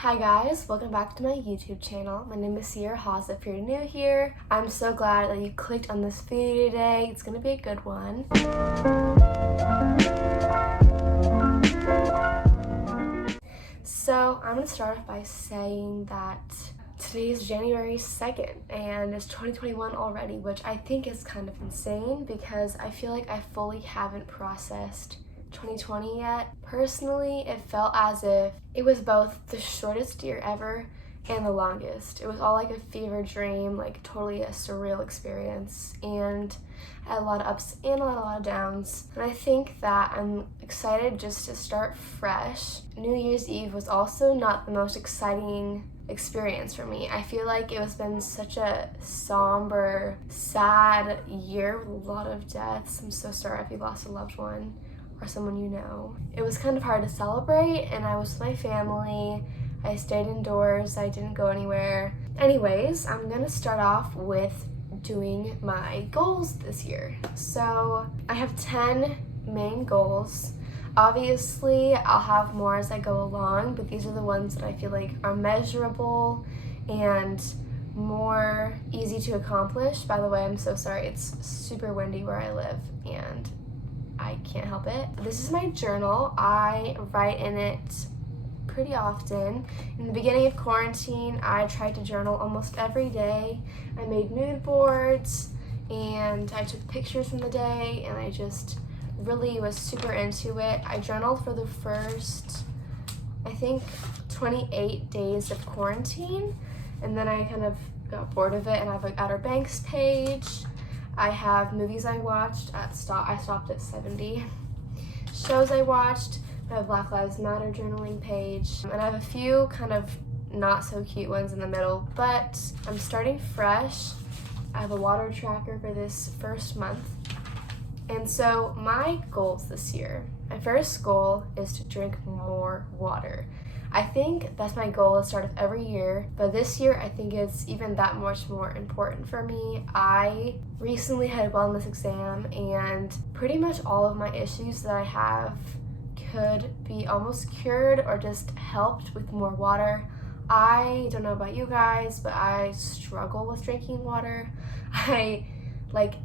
Hi guys, welcome back to my YouTube channel. My name is Sierra Haas. If you're new here, I'm so glad that you clicked on this video today. It's gonna be a good one. So I'm gonna start off by saying that today is January 2nd and it's 2021 already, which I think is kind of insane because I feel like I fully haven't processed 2020 yet. Personally, it felt as if it was both the shortest year ever and the longest. It was all like a fever dream, like totally a surreal experience, and I had a lot of ups and a lot of downs. And I think that I'm excited just to start fresh. New Year's Eve was also not the most exciting experience for me. I feel like it has been such a somber, sad year with a lot of deaths. I'm so sorry if you lost a loved one or someone you know. It was kind of hard to celebrate, and I was with my family. I stayed indoors, I didn't go anywhere. Anyways, I'm gonna start off with doing my goals this year. So I have 10 main goals. Obviously, I'll have more as I go along, but these are the ones that I feel like are measurable and more easy to accomplish. By the way, I'm so sorry, it's super windy where I live and I can't help it. This is my journal. I write in it pretty often. In the beginning of quarantine, I tried to journal almost every day. I made mood boards and I took pictures from the day, and I just really was super into it. I journaled for the first, I think, 28 days of quarantine, and then I kind of got bored of it, and I have an Outer Banks page. I have movies I watched I stopped at 70. Shows I watched. I have Black Lives Matter journaling page. And I have a few kind of not so cute ones in the middle, but I'm starting fresh. I have a water tracker for this first month. And so my goals this year, my first goal is to drink more water. I think that's my goal at the start of every year, but this year I think it's even that much more important for me. I recently had a wellness exam, and pretty much all of my issues that I have could be almost cured or just helped with more water. I don't know about you guys, but I struggle with drinking water.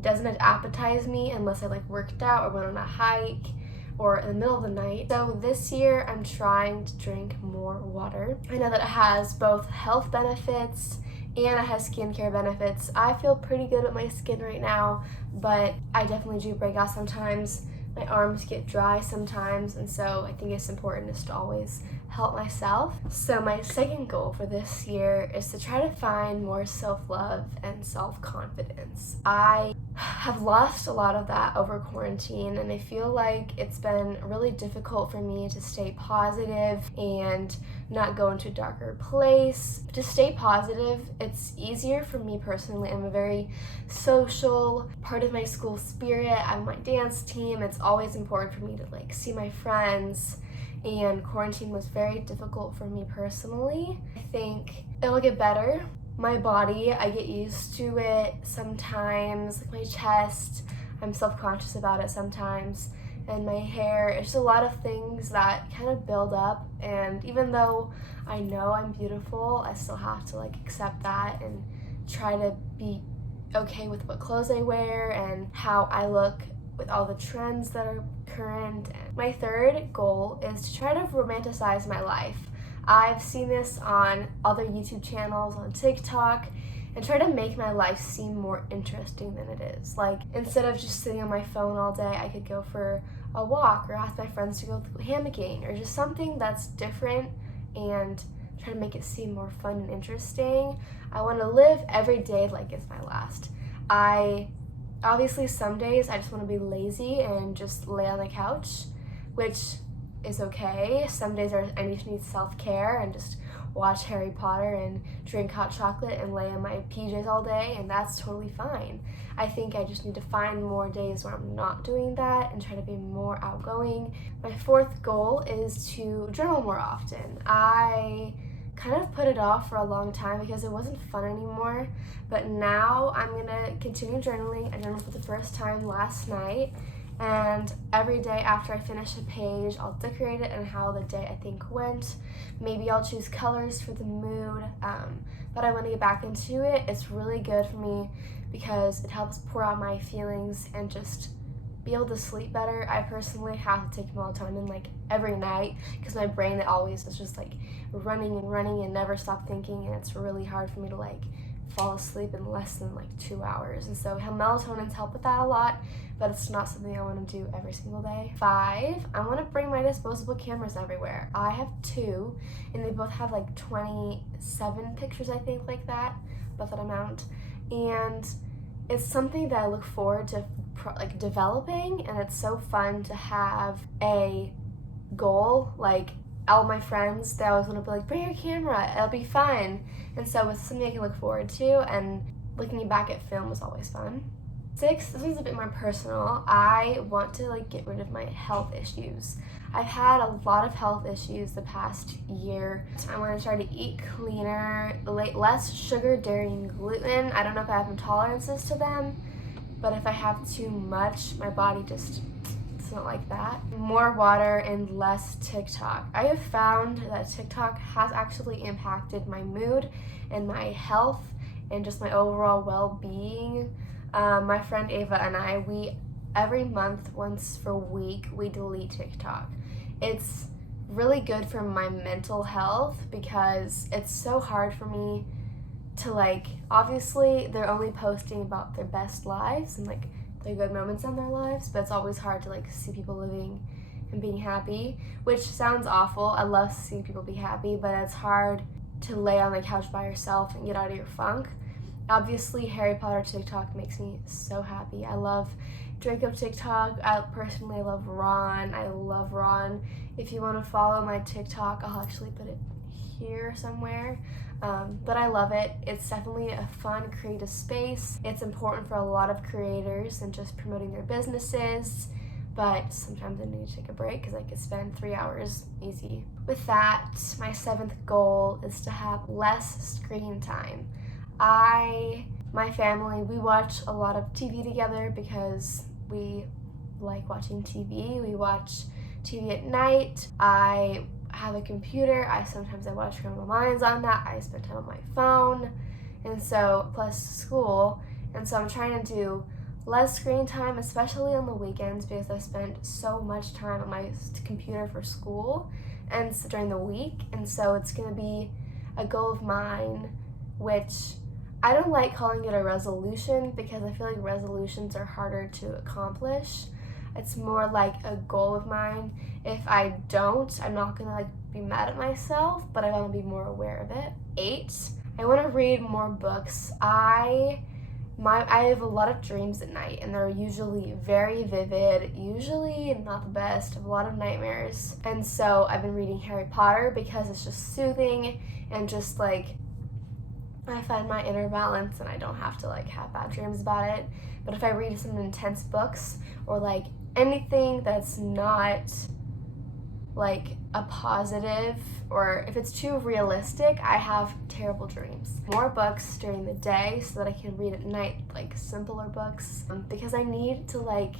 Doesn't appetize me unless I worked out or went on a hike or in the middle of the night. So this year I'm trying to drink more water. I know that it has both health benefits and it has skincare benefits. I feel pretty good with my skin right now, but I definitely do break out sometimes. My arms get dry sometimes, and so I think it's important just to always help myself. So my second goal for this year is to try to find more self-love and self-confidence. I have lost a lot of that over quarantine, and I feel like it's been really difficult for me to stay positive and not go into a darker place. To stay positive, it's easier for me personally. I'm a very social, part of my school spirit. I'm my dance team. It's always important for me to see my friends, and quarantine was very difficult for me personally. I think it'll get better. My body, I get used to it sometimes. My chest, I'm self-conscious about it sometimes. And my hair, it's just a lot of things that kind of build up, and even though I know I'm beautiful, I still have to accept that and try to be okay with what clothes I wear and how I look with all the trends that are current. My third goal is to try to romanticize my life. I've seen this on other YouTube channels, on TikTok, and try to make my life seem more interesting than it is. Instead of just sitting on my phone all day, I could go for a walk or ask my friends to go hammocking, or just something that's different and try to make it seem more fun and interesting. I want to live every day like it's my last. Obviously some days I just want to be lazy and just lay on the couch, which is okay. Some days I just need self-care and just watch Harry Potter and drink hot chocolate and lay in my PJs all day, and that's totally fine. I think I just need to find more days where I'm not doing that and try to be more outgoing. My fourth goal is to journal more often. I kind of put it off for a long time because it wasn't fun anymore, but now I'm gonna continue journaling. I journaled for the first time last night, And every day after I finish a page, I'll decorate it and how the day I think went. Maybe I'll choose colors for the mood, but I want to get back into it. It's really good for me because it helps pour out my feelings and just be able to sleep better. I personally have to take melatonin like every night because my brain always is just like running and never stop thinking, and it's really hard for me to like fall asleep in less than like 2 hours. And so melatonins help with that a lot, but it's not something I want to do every single day. 5, I want to bring my disposable cameras everywhere. I have 2, and they both have like 27 pictures, I think, like that, about that amount. And it's something that I look forward to like developing, and it's so fun to have a goal. Like all my friends, they always want to be like, bring your camera, it'll be fun. And so it's something I can look forward to, and looking back at film was always fun. 6, this one's a bit more personal. I want to like get rid of my health issues. I've had a lot of health issues the past year. I want to try to eat cleaner, less sugar, dairy, and gluten. I don't know if I have intolerances to them, but if I have too much, my body just does not like that. More water and less TikTok. I have found that TikTok has actually impacted my mood and my health and just my overall well-being. My friend Ava and I, we every month, once per week, we delete TikTok. It's really good for my mental health because it's so hard for me to like, obviously they're only posting about their best lives and like their good moments in their lives, but it's always hard to like see people living and being happy, which sounds awful. I love seeing people be happy, but it's hard to lay on the couch by yourself and get out of your funk. Obviously, Harry Potter TikTok makes me so happy. I love Draco TikTok. I love Ron. I love Ron. If you want to follow my TikTok, I'll actually put it here somewhere. But I love it. It's definitely a fun, creative space. It's important for a lot of creators and just promoting their businesses. But sometimes I need to take a break because I could spend 3 hours easy. With that, my 7th goal is to have less screen time. My family, we watch a lot of TV together because we like watching TV. We watch TV at night. I have a computer. Sometimes I watch Criminal Minds on that. I spend time on my phone, and so plus school. And so I'm trying to do less screen time, especially on the weekends, because I spend so much time on my computer for school and during the week. And so it's going to be a goal of mine, which I don't like calling it a resolution because I feel like resolutions are harder to accomplish. It's more like a goal of mine. If I don't, I'm not gonna like be mad at myself, but I want to be more aware of it. 8, I want to read more books. I have a lot of dreams at night, and they're usually very vivid, usually not the best. I have a lot of nightmares, and so I've been reading Harry Potter because it's just soothing and just like I find my inner balance, and I don't have to like have bad dreams about it. But if I read some intense books or like anything that's not like a positive, or if it's too realistic, I have terrible dreams. More books during the day so that I can read at night, like simpler books, because I need to like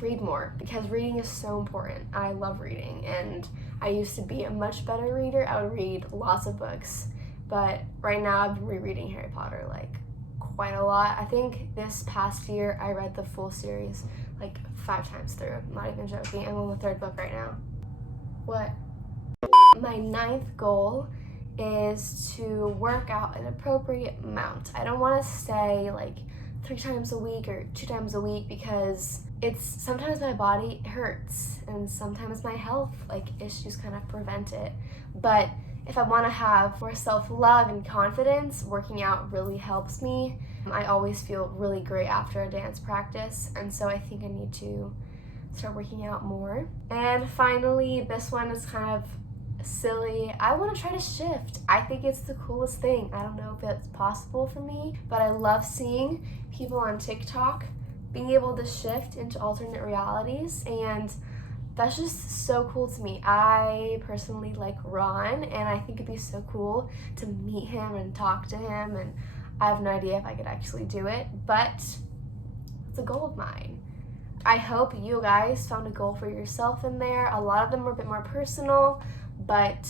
read more because reading is so important. I love reading, and I used to be a much better reader. I would read lots of books. But right now I've been rereading Harry Potter like quite a lot. I think this past year I read the full series like 5 times through. I'm not even joking. I'm on the 3rd book right now. What? My 9th goal is to work out an appropriate amount. I don't want to stay like 3 times a week or 2 times a week because sometimes my body hurts and sometimes my health like issues kind of prevent it. But if I want to have more self-love and confidence, working out really helps me. I always feel really great after a dance practice, and so I think I need to start working out more. And finally, this one is kind of silly. I want to try to shift. I think it's the coolest thing. I don't know if it's possible for me, but I love seeing people on TikTok being able to shift into alternate realities, and that's just so cool to me. I personally like Ron, and I think it'd be so cool to meet him and talk to him, and I have no idea if I could actually do it, but it's a goal of mine. I hope you guys found a goal for yourself in there. A lot of them were a bit more personal, but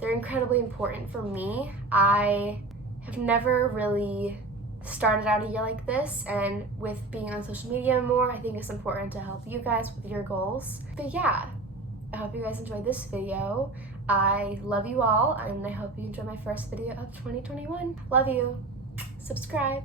they're incredibly important for me. I have never really started out a year like this, and with being on social media more, I think it's important to help you guys with your goals. But yeah, I hope you guys enjoyed this video. I love you all, and I hope you enjoyed my first video of 2021. Love you. Subscribe.